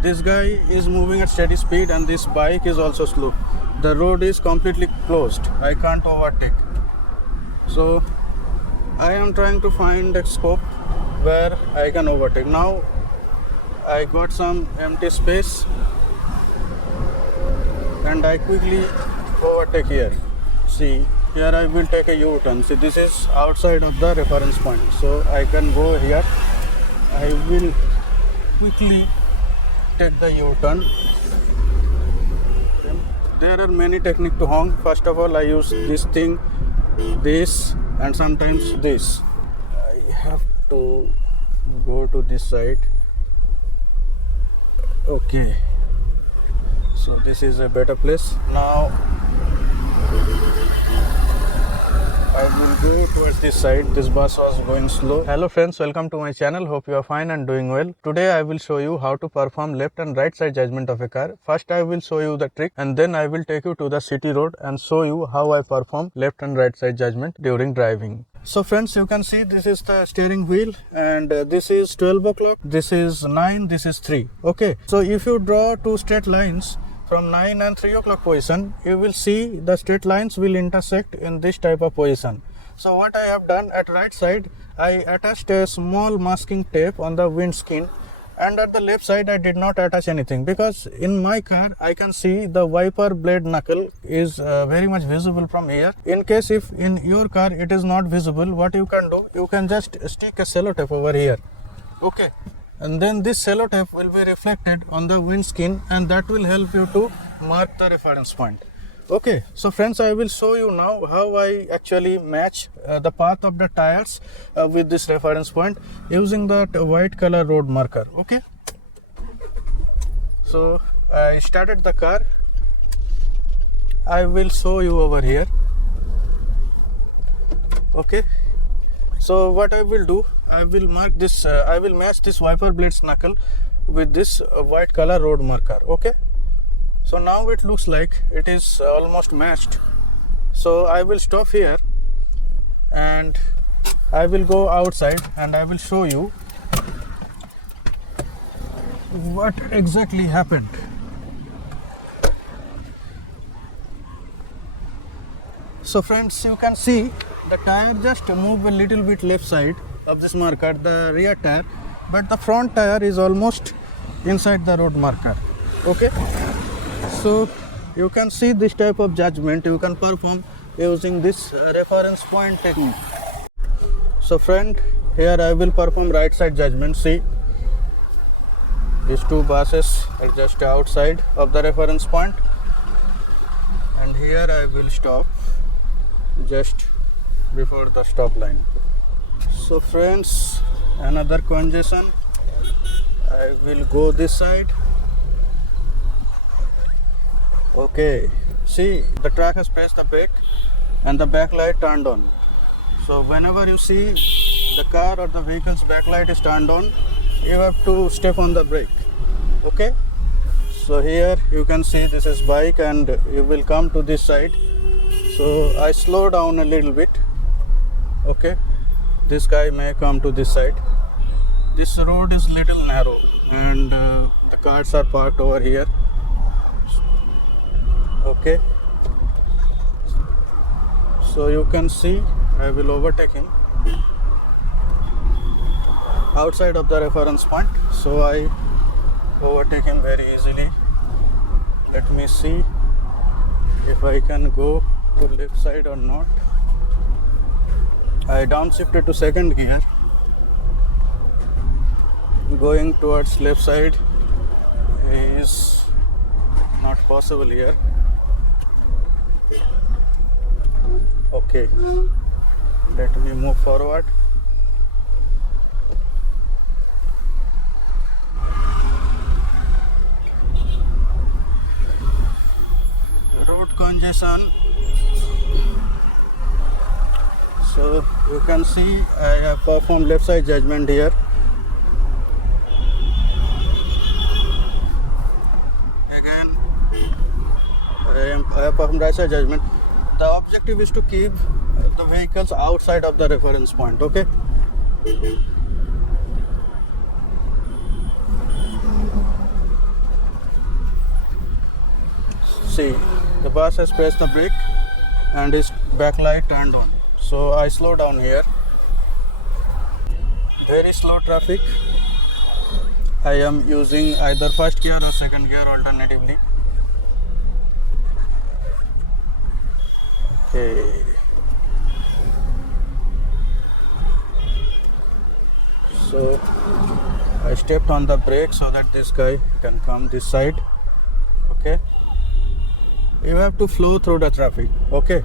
This guy is moving at steady speed and this bike is also slow. The road is completely closed. I can't overtake. So I am trying to find a scope where I can overtake. Now I got some empty space and I quickly overtake here. See, here I will take a U-turn. See, this is outside of the reference point, so I can go here. I will quickly take the U-turn. There are many techniques to honk. First of all, I use this thing, this, and sometimes this. I have to go to this side. Okay, so this is a better place. Now I will go towards this side. This bus was going slow. Hello friends, welcome to my channel. Hope you are fine and doing well. Today I will show you how to perform left and right side judgment of a car. First I will show you the trick and then I will take you to the city road and show you how I perform left and right side judgment during driving. So friends, you can see this is the steering wheel and this is 12 o'clock, this is 9, this is 3. Okay, so if you draw two straight lines from 9 and 3 o'clock position, you will see the straight lines will intersect in this type of position. So what I have done at right side, I attached a small masking tape on the windscreen, and at the left side I did not attach anything because in my car I can see the wiper blade knuckle is very much visible from here. In case if in your car it is not visible, what you can do, you can just stick a cello tape over here. Okay, and then this cello tape will be reflected on the windscreen and that will help you to mark the reference point. Okay, so friends, I will show you now how I actually match the path of the tires with this reference point using that white color road marker. Okay, so I started the car. I will show you over here. Okay, so what I will do, I will mark this, I will match this wiper blades knuckle with this white color road marker. Okay, so now it looks like it is almost matched. So I will stop here and I will go outside and I will show you what exactly happened. So friends, you can see the tire just move a little bit left side of this marker, the rear tire, but the front tire is almost inside the road marker. Okay, so you can see this type of judgment you can perform using this reference point technique. So friend, here I will perform right side judgment. See, these two buses are just outside of the reference point and here I will stop just before the stop line. So friends, another congestion. I will go this side. Okay, see, the track has pressed the brake and the backlight turned on. So whenever you see the car or the vehicle's backlight is turned on, you have to step on the brake. Okay, so here you can see this is bike and you will come to this side. So I slow down a little bit. Okay, this guy may come to this side. This road is little narrow and the cars are parked over here. Okay, so you can see I will overtake him outside of the reference point, so I overtake him very easily. Let me see if I can go to left side or not. I downshifted to second gear. Going towards left side is not possible here. Okay, let me move forward. Road congestion. So you can see I have performed left side judgment here. Again, I have performed right side judgment. The objective is to keep the vehicles outside of the reference point. Okay. See, the bus has pressed the brake and his backlight turned on. So I slow down here. Very slow traffic. I am using either first gear or second gear alternatively. Okay. So I stepped on the brake so that this guy can come this side. Okay. You have to flow through the traffic. Okay.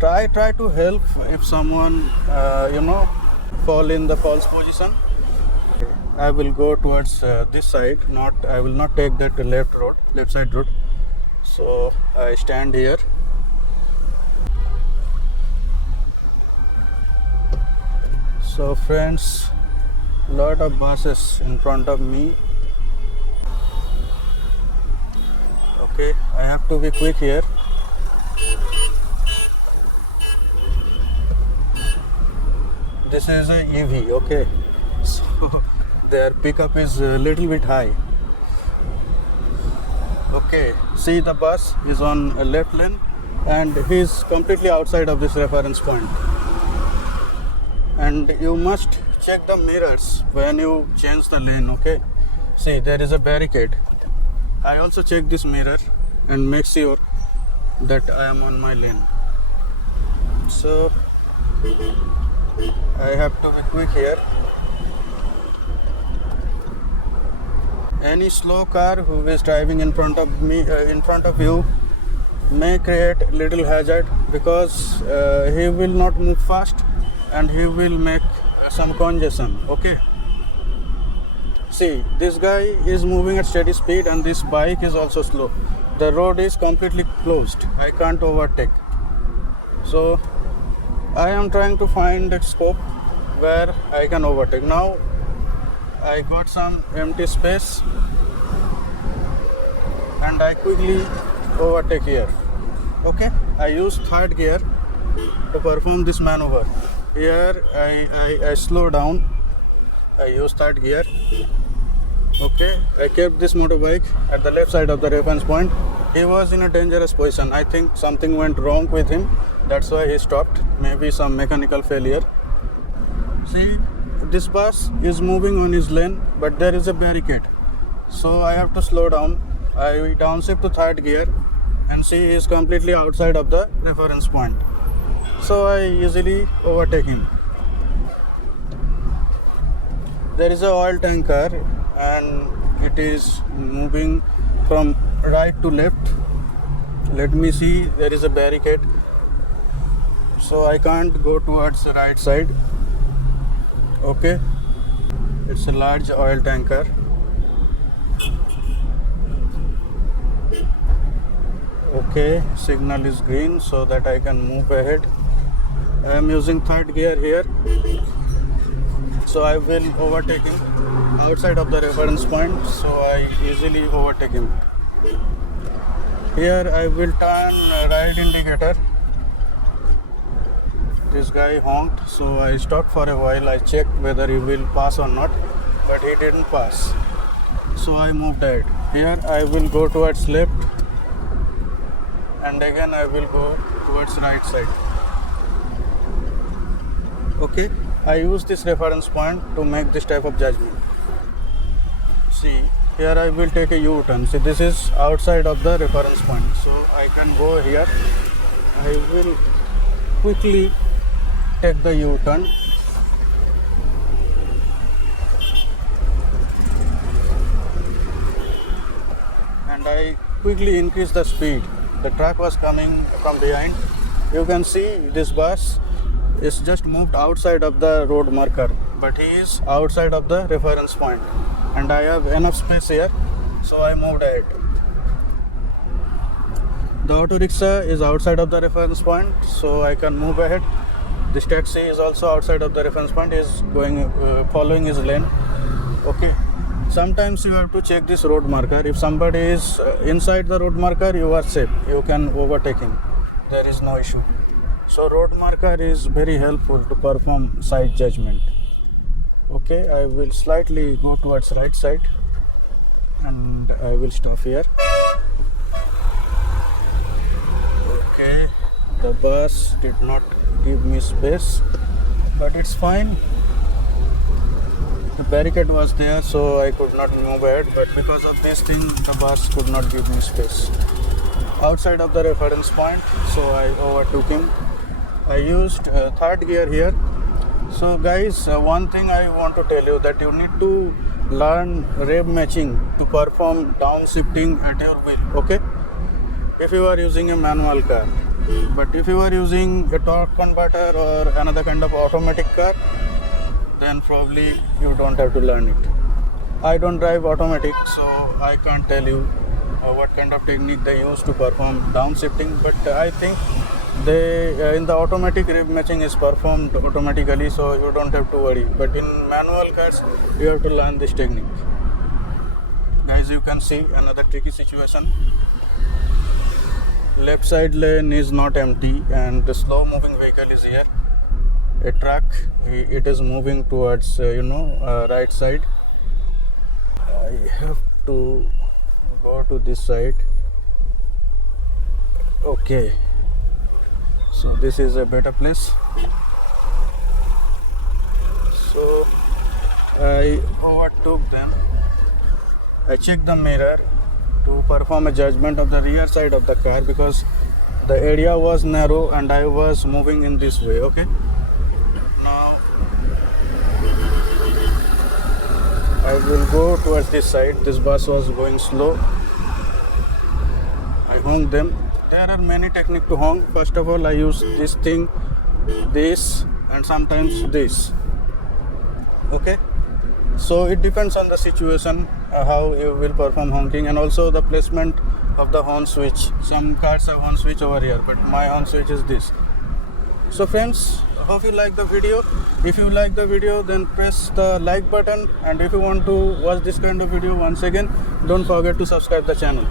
Try to help if someone fall in the false position. I will go towards this side. I will not take that left side road. So I stand here. So friends, lot of buses in front of me. Okay, I have to be quick here. This is a EV, okay, so their pickup is a little bit high. Okay, see, the bus is on a left lane and he is completely outside of this reference point. And you must check the mirrors when you change the lane, okay. See, there is a barricade. I also check this mirror and make sure that I am on my lane. So I have to be quick here. Any slow car who is driving in front of me, in front of you, may create little hazard because he will not move fast and he will make some congestion. Okay. See, this guy is moving at steady speed and this bike is also slow. The road is completely closed. I can't overtake. So I am trying to find a scope where I can overtake. Now I got some empty space and I quickly overtake here. Okay, I use third gear to perform this maneuver. Here I slow down. I use third gear. Okay, I kept this motorbike at the left side of the reference point. He was in a dangerous position. I think something went wrong with him. That's why he stopped. Maybe some mechanical failure. See, this bus is moving on his lane, but there is a barricade. So I have to slow down. I downshift to third gear and see he is completely outside of the reference point. So I easily overtake him. There is a oil tanker and it is moving from right to left. Let me see, there is a barricade. So I can't go towards the right side. Okay, it's a large oil tanker. Okay, signal is green so that I can move ahead. I am using third gear here, so I will overtake him outside of the reference point, so I easily overtake him. Here I will turn right indicator. This guy honked, so I stopped for a while. I checked whether he will pass or not, but he didn't pass. So I moved ahead. Here I will go towards left and again I will go towards right side. Okay, I use this reference point to make this type of judgment. See, here I will take a U-turn. See, this is outside of the reference point, so I can go here. I will quickly take the U-turn. And I quickly increase the speed. The truck was coming from behind. You can see this bus is just moved outside of the road marker, but he is outside of the reference point. And I have enough space here, so I moved ahead. The auto rickshaw is outside of the reference point, so I can move ahead. This taxi is also outside of the reference point, is going following his lane. Okay, sometimes you have to check this road marker. If somebody is inside the road marker, you are safe, you can overtake him, there is no issue. So road marker is very helpful to perform side judgment. Okay, I will slightly go towards right side and I will stop here. Okay, the bus did not give me space, but it's fine. The barricade was there, so I could not move ahead, but because of this thing, the bus could not give me space. Outside of the reference point, so I overtook him. I used third gear here. So guys, one thing I want to tell you that you need to learn rev matching to perform downshifting at your wheel, okay? If you are using a manual car. But if you are using a torque converter or another kind of automatic car, then probably you don't have to learn it. I don't drive automatic, so I can't tell you what kind of technique they use to perform downshifting, but I think they in the automatic rev matching is performed automatically, so you don't have to worry. But in manual cars, you have to learn this technique. Guys, you can see another tricky situation. Left side lane is not empty and the slow moving vehicle is here. A truck, it is moving towards right side. I have to go to this side. Okay, so this is a better place. So I overtook them. I checked the mirror to perform a judgment of the rear side of the car because the area was narrow and I was moving in this way. Okay, now I will go towards this side. This bus was going slow. I honked them. There are many techniques to honk. First of all, I use this thing, this, and sometimes this. Okay, so it depends on the situation how you will perform honking, and also the placement of the horn switch. Some cars have horn switch over here, but my horn switch is this. So friends, hope you like the video. If you like the video, then press the like button, and if you want to watch this kind of video once again, don't forget to subscribe the channel.